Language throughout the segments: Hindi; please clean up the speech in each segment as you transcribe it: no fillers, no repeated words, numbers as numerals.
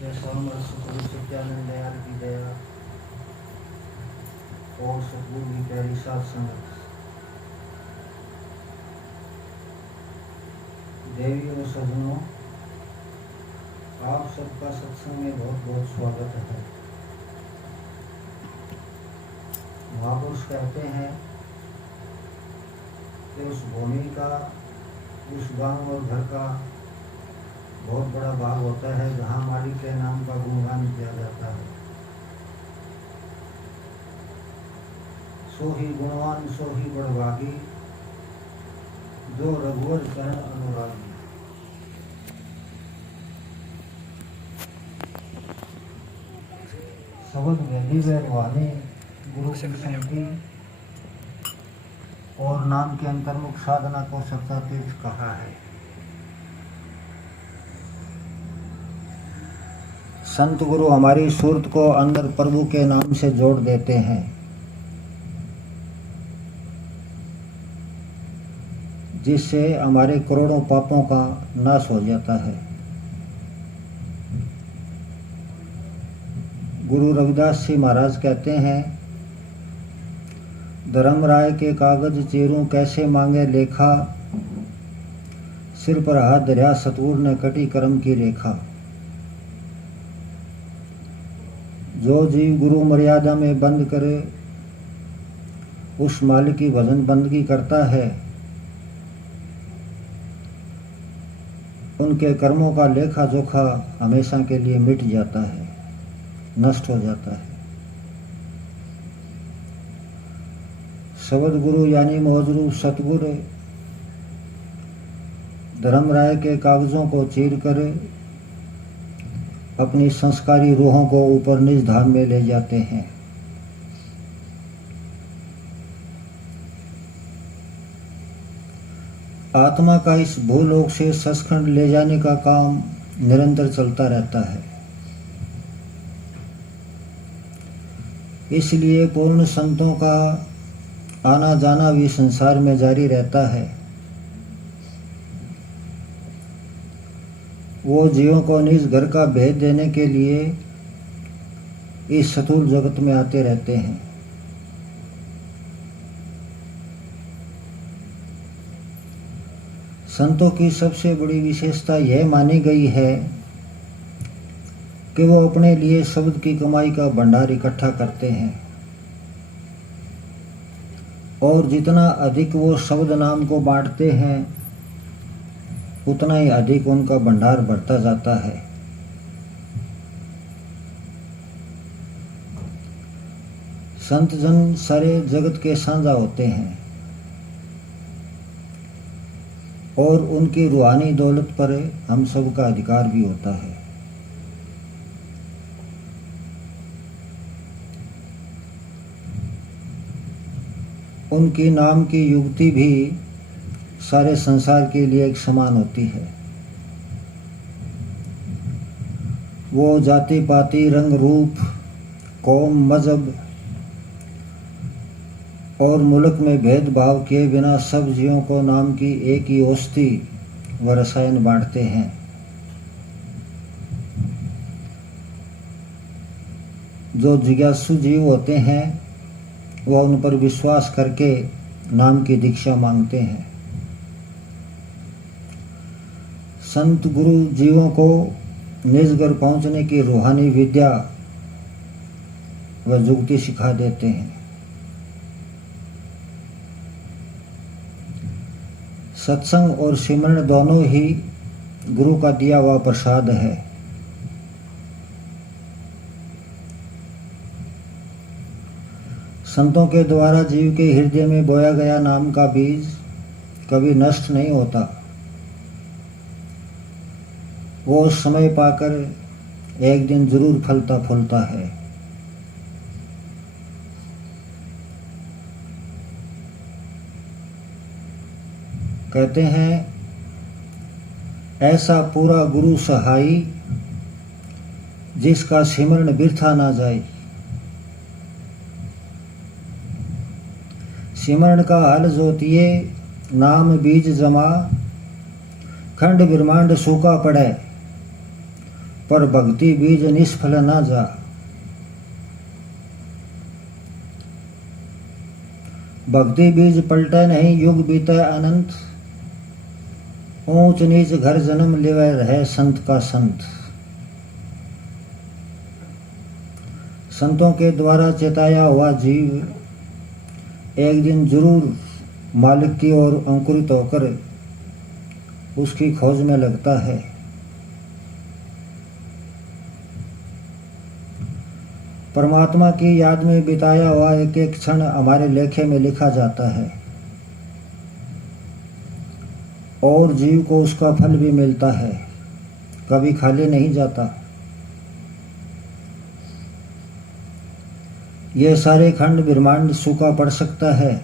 जैसा हमारे सतगुरु सत्यानंद दयाल की दया और सतगुरु की प्यारी साथ संगत, देवी और सज्जनों, आप सबका सत्संग में बहुत बहुत स्वागत है। महापुरुष कहते हैं कि उस भूमि का, उस गांव और घर का बहुत बड़ा भाग होता है जहाँ मालिक के नाम का गुणगान किया जाता है। सो ही गुणवान सो ही बड़भागी, जो रघुवर चरण अनुरागी। शब्द वैली व रूहानी गुरु की संगति और नाम के अंतर्मुख साधना को सच्चा तीर्थ कहा है। संत गुरु हमारी सूरत को अंदर प्रभु के नाम से जोड़ देते हैं, जिससे हमारे करोड़ों पापों का नाश हो जाता है। गुरु रविदास जी महाराज कहते हैं, धर्मराय के कागज चेरूं कैसे मांगे लेखा, सिर पर हाथ धरा सतगुरु ने कटी कर्म की रेखा। जो जीव गुरु मर्यादा में बंद करे, उस मालिक की भजन बंदगी करता है, उनके कर्मों का लेखा जोखा हमेशा के लिए मिट जाता है, नष्ट हो जाता है। शब्द गुरु यानी मोहजरू सतगुरु धर्मराय के कागजों को चीर कर अपनी संस्कारी रूहों को ऊपर निज धाम में ले जाते हैं। आत्मा का इस भूलोक से सचखंड ले जाने का काम निरंतर चलता रहता है। इसलिए पूर्ण संतों का आना जाना भी संसार में जारी रहता है। वो जीवों को निज घर का भेद देने के लिए इस स्थूल जगत में आते रहते हैं। संतों की सबसे बड़ी विशेषता यह मानी गई है कि वो अपने लिए शब्द की कमाई का भंडार इकट्ठा करते हैं और जितना अधिक वो शब्द नाम को बांटते हैं, उतना ही अधिक उनका भंडार बढ़ता जाता है। संत जन सारे जगत के साझा होते हैं और उनकी रूहानी दौलत पर हम सब का अधिकार भी होता है। उनकी नाम की युक्ति भी सारे संसार के लिए एक समान होती है। वो जाति पाति रंग रूप कौम मजहब और मुल्क में भेदभाव किए बिना सब जीवों को नाम की एक ही औषधि व रसायन बांटते हैं। जो जिज्ञासु जीव होते हैं वह उन पर विश्वास करके नाम की दीक्षा मांगते हैं। संत गुरु जीवों को निज घर पहुंचने की रूहानी विद्या व जुक्ति सिखा देते हैं। सत्संग और सिमरन दोनों ही गुरु का दिया हुआ प्रसाद है। संतों के द्वारा जीव के हृदय में बोया गया नाम का बीज कभी नष्ट नहीं होता। वो समय पाकर एक दिन जरूर फलता फूलता है। कहते हैं, ऐसा पूरा गुरु सहाई, जिसका सिमरन बिरथा ना जाए। सिमरन का हल जोतिए, नाम बीज जमा, खंड ब्रह्मांड सूखा पड़े, पर भक्ति बीज निष्फल न जा। भक्ति बीज पलटे नहीं युग बीते अनंत, ऊंच नीच घर जन्म लेवे रहे संत का संत। संतों के द्वारा चेताया हुआ जीव एक दिन जरूर मालिक की ओर अंकुरित होकर उसकी खोज में लगता है। परमात्मा की याद में बिताया हुआ एक एक क्षण हमारे लेखे में लिखा जाता है और जीव को उसका फल भी मिलता है, कभी खाली नहीं जाता। ये सारे खंड ब्रह्मांड सूखा पड़ सकता है,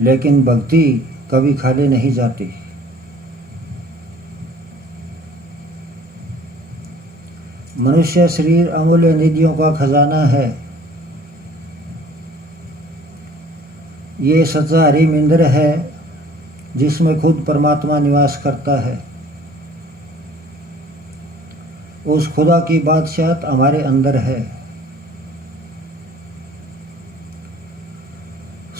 लेकिन भक्ति कभी खाली नहीं जाती। मनुष्य शरीर अमूल्य निधियों का खजाना है। ये सच्चा हरि मंदिर है जिसमें खुद परमात्मा निवास करता है। उस खुदा की बादशाहत हमारे अंदर है।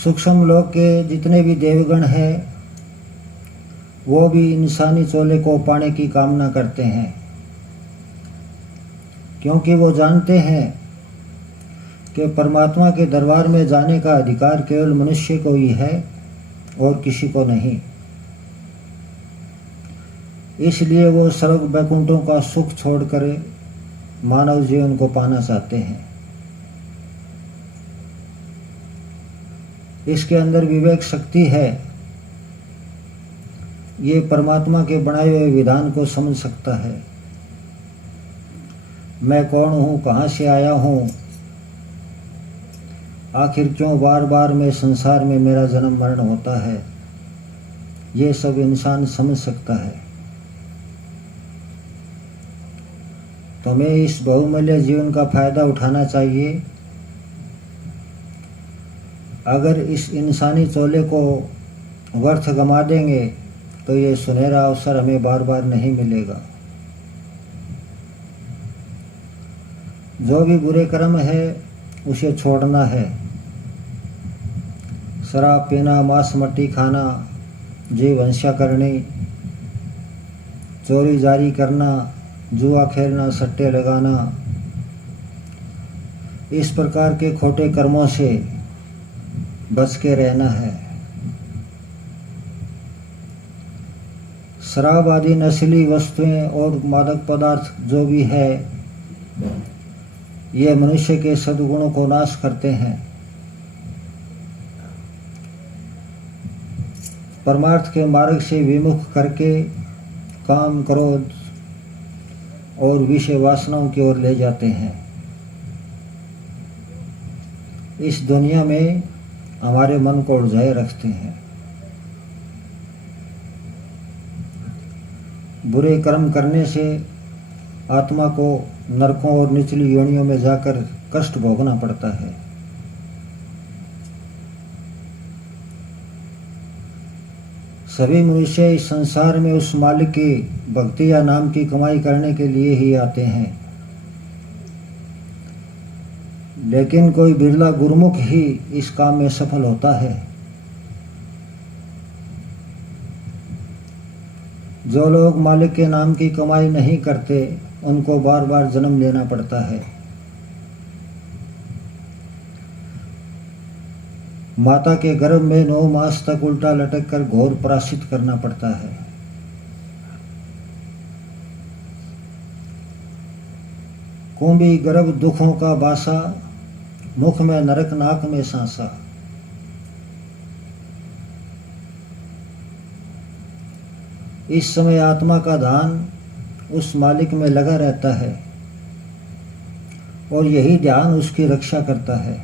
सूक्ष्म लोक के जितने भी देवगण हैं वो भी इंसानी चोले को पाने की कामना करते हैं, क्योंकि वो जानते हैं कि परमात्मा के दरबार में जाने का अधिकार केवल मनुष्य को ही है और किसी को नहीं। इसलिए वो स्वर्ग वैकुंठों का सुख छोड़कर मानव जीवन को पाना चाहते हैं। इसके अंदर विवेक शक्ति है। ये परमात्मा के बनाए हुए विधान को समझ सकता है। मैं कौन हूँ, कहाँ से आया हूँ, आखिर क्यों बार बार मैं संसार में मेरा जन्म मरण होता है, ये सब इंसान समझ सकता है। तो हमें इस बहुमूल्य जीवन का फायदा उठाना चाहिए। अगर इस इंसानी चोले को व्यर्थ गंवा देंगे तो ये सुनहरा अवसर हमें बार बार नहीं मिलेगा। जो भी बुरे कर्म है उसे छोड़ना है। शराब पीना, मांस मट्टी खाना, जीव हिंसा करनी, चोरी जारी करना, जुआ खेलना, सट्टे लगाना, इस प्रकार के खोटे कर्मों से बच के रहना है। शराब आदि नशीली वस्तुएं और मादक पदार्थ जो भी है ये मनुष्य के सद्गुणों को नाश करते हैं। परमार्थ के मार्ग से विमुख करके काम, क्रोध और विषय वासनाओं की ओर ले जाते हैं। इस दुनिया में हमारे मन को उलझाए रखते हैं। बुरे कर्म करने से आत्मा को नरकों और निचली योनियों में जाकर कष्ट भोगना पड़ता है। सभी मनुष्य इस संसार में उस मालिक की भक्ति या नाम की कमाई करने के लिए ही आते हैं, लेकिन कोई बिरला गुरुमुख ही इस काम में सफल होता है। जो लोग मालिक के नाम की कमाई नहीं करते उनको बार बार जन्म लेना पड़ता है। माता के गर्भ में 9 मास तक उल्टा लटक कर घोर प्रायश्चित करना पड़ता है। कुंभी गर्भ दुखों का बासा, मुख में नरक नाक में सांसा। इस समय आत्मा का ध्यान उस मालिक में लगा रहता है और यही ध्यान उसकी रक्षा करता है।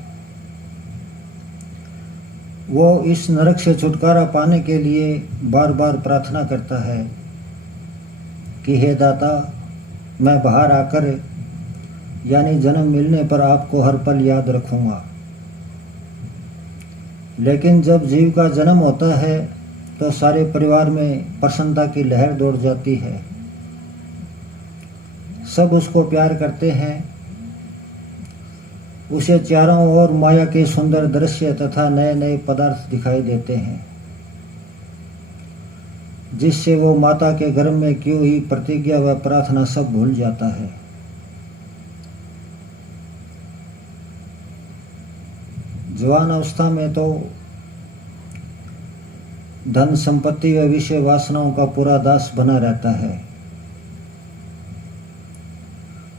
वो इस नरक से छुटकारा पाने के लिए बार बार प्रार्थना करता है कि हे दाता, मैं बाहर आकर यानी जन्म मिलने पर आपको हर पल याद रखूंगा। लेकिन जब जीव का जन्म होता है तो सारे परिवार में प्रसन्नता की लहर दौड़ जाती है। सब उसको प्यार करते हैं। उसे चारों ओर माया के सुंदर दृश्य तथा नए नए पदार्थ दिखाई देते हैं, जिससे वो माता के गर्भ में की हुई प्रतिज्ञा व प्रार्थना सब भूल जाता है। जवान अवस्था में तो धन संपत्ति व विषय वासनाओं का पूरा दास बना रहता है।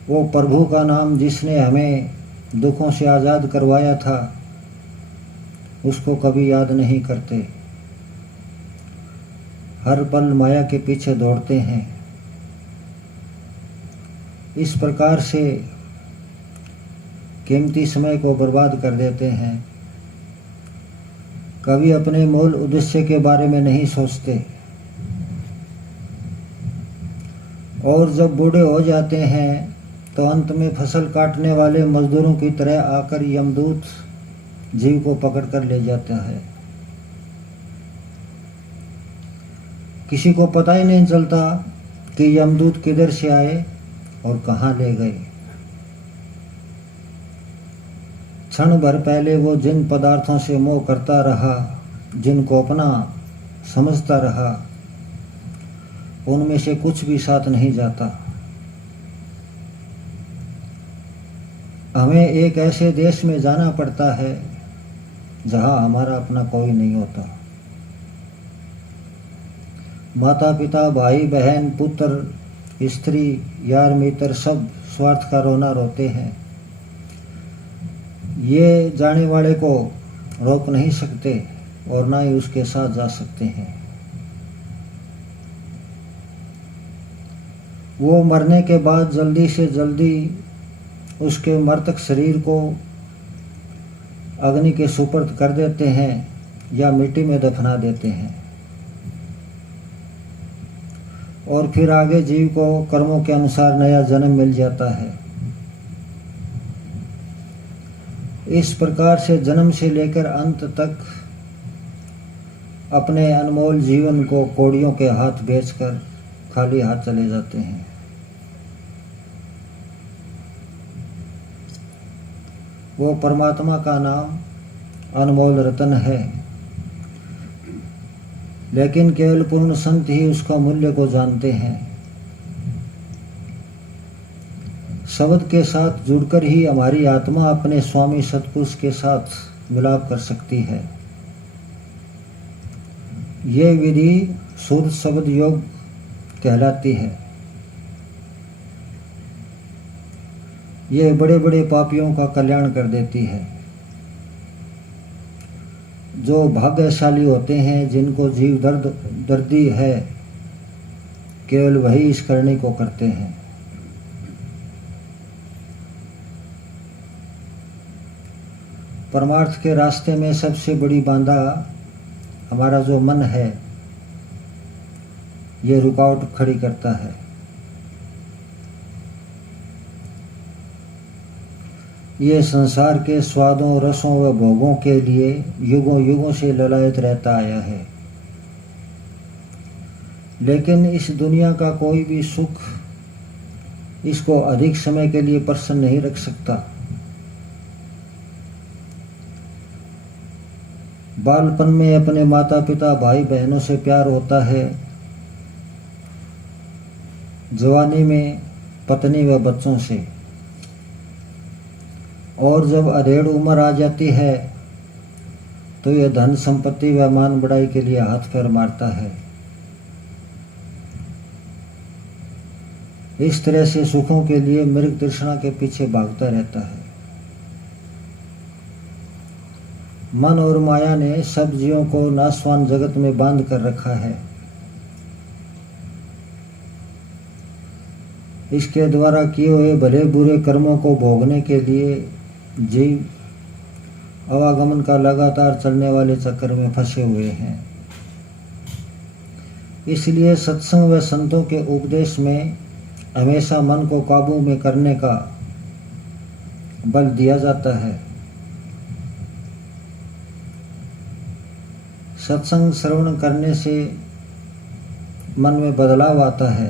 वो प्रभु का नाम जिसने हमें दुखों से आज़ाद करवाया था, उसको कभी याद नहीं करते। हर पल माया के पीछे दौड़ते हैं। इस प्रकार से कीमती समय को बर्बाद कर देते हैं। कभी अपने मूल उद्देश्य के बारे में नहीं सोचते, और जब बूढ़े हो जाते हैं तो अंत में फसल काटने वाले मजदूरों की तरह आकर यमदूत जीव को पकड़ कर ले जाता है। किसी को पता ही नहीं चलता कि यमदूत किधर से आए और कहाँ ले गए। क्षण भर पहले वो जिन पदार्थों से मोह करता रहा, जिनको अपना समझता रहा, उनमें से कुछ भी साथ नहीं जाता। हमें एक ऐसे देश में जाना पड़ता है जहां हमारा अपना कोई नहीं होता। माता पिता, भाई बहन, पुत्र, स्त्री, यार मित्र सब स्वार्थ का रोना रोते हैं। ये जाने वाले को रोक नहीं सकते और ना ही उसके साथ जा सकते हैं। वो मरने के बाद जल्दी से जल्दी उसके मृतक शरीर को अग्नि के सुपुर्द कर देते हैं या मिट्टी में दफना देते हैं, और फिर आगे जीव को कर्मों के अनुसार नया जन्म मिल जाता है। इस प्रकार से जन्म से लेकर अंत तक अपने अनमोल जीवन को कौड़ियों के हाथ बेचकर खाली हाथ चले जाते हैं। वो परमात्मा का नाम अनमोल रतन है, लेकिन केवल पूर्ण संत ही उसका मूल्य को जानते हैं। शब्द के साथ जुड़कर ही हमारी आत्मा अपने स्वामी सतपुरुष के साथ मिलाप कर सकती है। ये विधि शुद्ध शब्द योग कहलाती है। ये बड़े बड़े पापियों का कल्याण कर देती है। जो भाग्यशाली होते हैं, जिनको जीव दर्दी है, केवल वही इस करने को करते हैं। परमार्थ के रास्ते में सबसे बड़ी बाधा हमारा जो मन है, ये रुकावट खड़ी करता है। ये संसार के स्वादों, रसों व भोगों के लिए युगों युगों से ललायत रहता आया है, लेकिन इस दुनिया का कोई भी सुख इसको अधिक समय के लिए प्रसन्न नहीं रख सकता। बालपन में अपने माता पिता, भाई बहनों से प्यार होता है, जवानी में पत्नी व बच्चों से, और जब अधेड़ उम्र आ जाती है तो यह धन संपत्ति व मान बढ़ाई के लिए हाथ पैर मारता है। इस तरह से सुखों के लिए मृग तृष्णा के पीछे भागता रहता है। मन और माया ने सब जीवों को नाशवान जगत में बांध कर रखा है। इसके द्वारा किए हुए भले बुरे कर्मों को भोगने के लिए जीव आवागमन का लगातार चलने वाले चक्कर में फंसे हुए हैं। इसलिए सत्संग व संतों के उपदेश में हमेशा मन को काबू में करने का बल दिया जाता है। सत्संग श्रवण करने से मन में बदलाव आता है।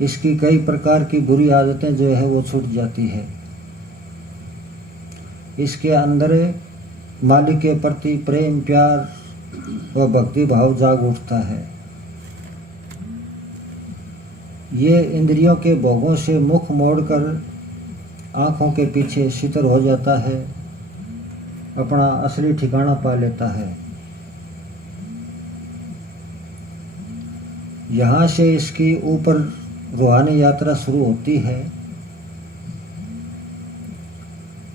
इसकी कई प्रकार की बुरी आदतें जो है वो छूट जाती है। इसके अंदर मालिक के प्रति प्रेम, प्यार व भक्ति भाव जाग उठता है। ये इंद्रियों के भोगों से मुख मोड़कर आंखों के पीछे शिथिल हो जाता है, अपना असली ठिकाना पा लेता है। यहाँ से इसकी ऊपर रूहानी यात्रा शुरू होती है।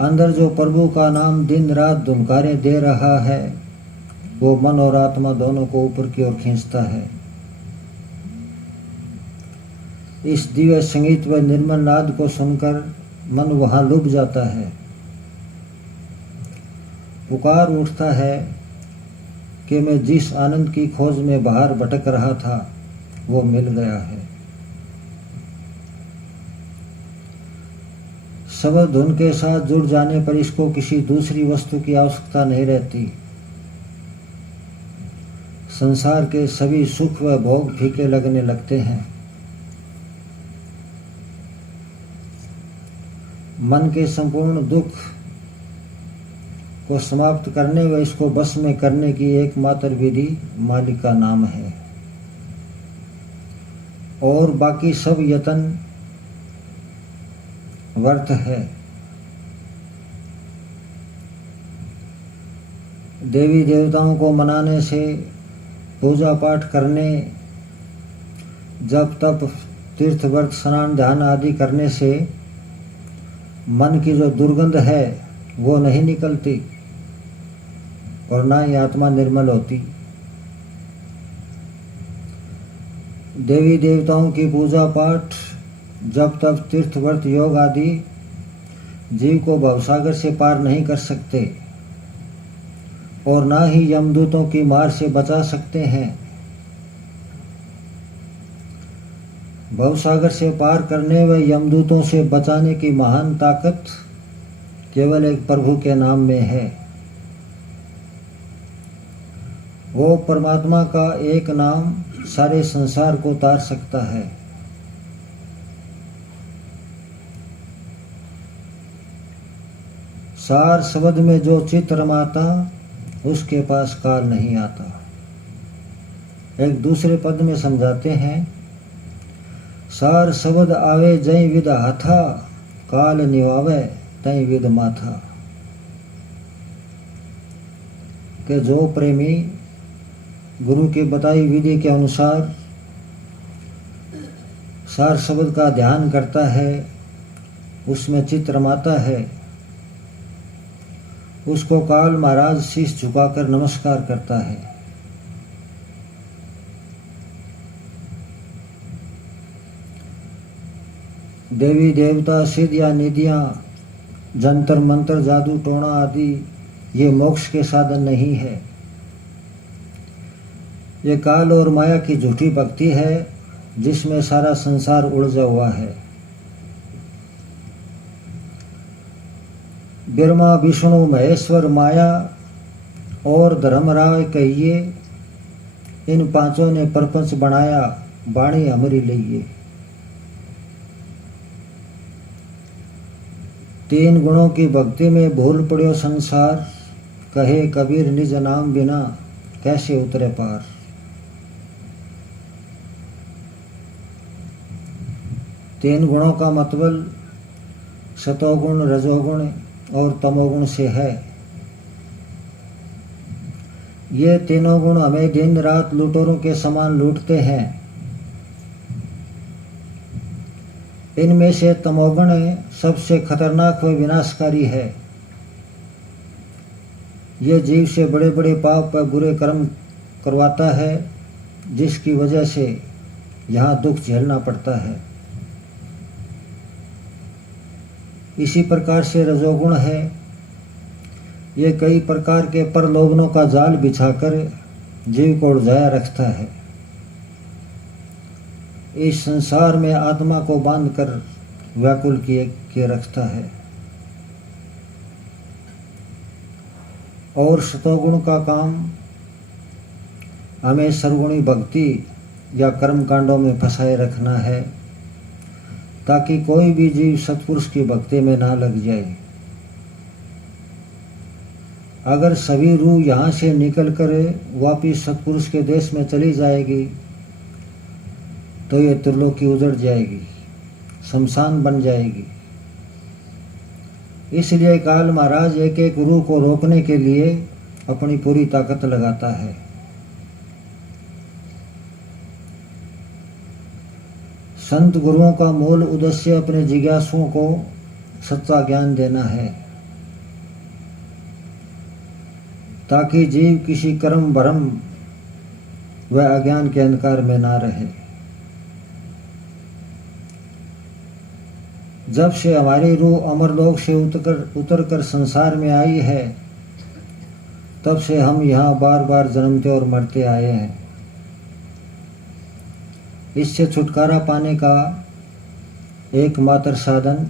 अंदर जो प्रभु का नाम दिन रात धुनकारे दे रहा है, वो मन और आत्मा दोनों को ऊपर की ओर खींचता है। इस दिव्य संगीत व निर्मल नाद को सुनकर मन वहां डूब जाता है। पुकार उठता है कि मैं जिस आनंद की खोज में बाहर भटक रहा था वो मिल गया है। शब्द धुन के साथ जुड़ जाने पर इसको किसी दूसरी वस्तु की आवश्यकता नहीं रहती। संसार के सभी सुख व भोग फीके लगने लगते हैं। मन के संपूर्ण दुख को समाप्त करने व इसको बस में करने की एकमात्र विधि मालिक का नाम है, और बाकी सब यत्न व्यर्थ है। देवी देवताओं को मनाने से, पूजा पाठ करने, जप तप, तीर्थ व्रत, स्नान ध्यान आदि करने से मन की जो दुर्गंध है वो नहीं निकलती और ना ही आत्मा निर्मल होती। देवी देवताओं की पूजा पाठ, जप तप, तीर्थ व्रत, योग आदि जीव को भवसागर से पार नहीं कर सकते और ना ही यमदूतों की मार से बचा सकते हैं। भवसागर से पार करने व यमदूतों से बचाने की महान ताकत केवल एक प्रभु के नाम में है। वो परमात्मा का एक नाम सारे संसार को तार सकता है। सार शब्द में जो चित्त रमाता, उसके पास काल नहीं आता। एक दूसरे पद में समझाते हैं, सार शब्द आवे जय विद हाथा, काल निवावे तय विद माथा। कि जो प्रेमी गुरु की बताई विधि के अनुसार सार शब्द का ध्यान करता है, उसमें चित्त रमाता है, उसको काल महाराज शीश झुकाकर नमस्कार करता है। देवी देवता, सिद्ध या निधियां, जंतर मंत्र, जादू टोना आदि ये मोक्ष के साधन नहीं है। ये काल और माया की झूठी भक्ति है जिसमें सारा संसार उलझा हुआ है। ब्रह्मा विष्णु महेश्वर माया और धर्मराय कहिए, इन पांचों ने प्रपंच बनाया, बाणी हमारी लइए। तीन गुणों की भक्ति में भूल पड़ो संसार, कहे कबीर निज नाम बिना कैसे उतरे पार। तीन गुणों का मतलब सतोगुण, रजोगुण और तमोगुण से है। ये तीनों गुण हमें दिन रात लुटेरों के समान लूटते हैं। इनमें से तमोगुण सबसे खतरनाक व विनाशकारी है। ये जीव से बड़े बड़े पाप व बुरे कर्म करवाता है, जिसकी वजह से यहाँ दुख झेलना पड़ता है। इसी प्रकार से रजोगुण है, ये कई प्रकार के प्रलोभनों का जाल बिछाकर जीव को उलझाया रखता है। इस संसार में आत्मा को बांधकर व्याकुल किए रखता है। और सतोगुण का काम हमें सर्वगुणी भक्ति या कर्म कांडों में फंसाए रखना है, ताकि कोई भी जीव सत्पुरुष की भक्ति में ना लग जाए। अगर सभी रूह यहाँ से निकल कर वापिस सत्पुरुष के देश में चली जाएगी तो ये त्रिलोकी उजड़ जाएगी, शमशान बन जाएगी। इसलिए काल महाराज एक एक रूह को रोकने के लिए अपनी पूरी ताकत लगाता है। संत गुरुओं का मूल उद्देश्य अपने जिज्ञासुओं को सच्चा ज्ञान देना है, ताकि जीव किसी कर्म भ्रम व अज्ञान के अंधकार में ना रहे। जब से हमारी रूह अमरलोक से उतरकर संसार में आई है, तब से हम यहाँ बार बार जन्मते और मरते आए हैं। इससे छुटकारा पाने का एकमात्र साधन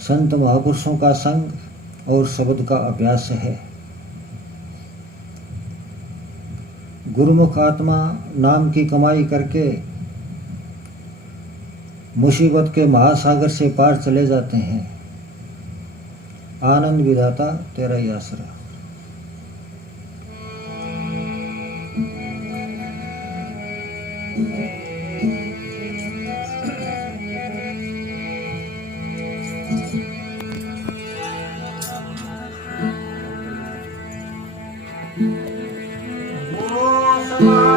संत महापुरुषों का संग और शब्द का अभ्यास है। गुरुमुख आत्मा नाम की कमाई करके मुसीबत के महासागर से पार चले जाते हैं। आनंद विधाता तेरा ही आसरा। Oh,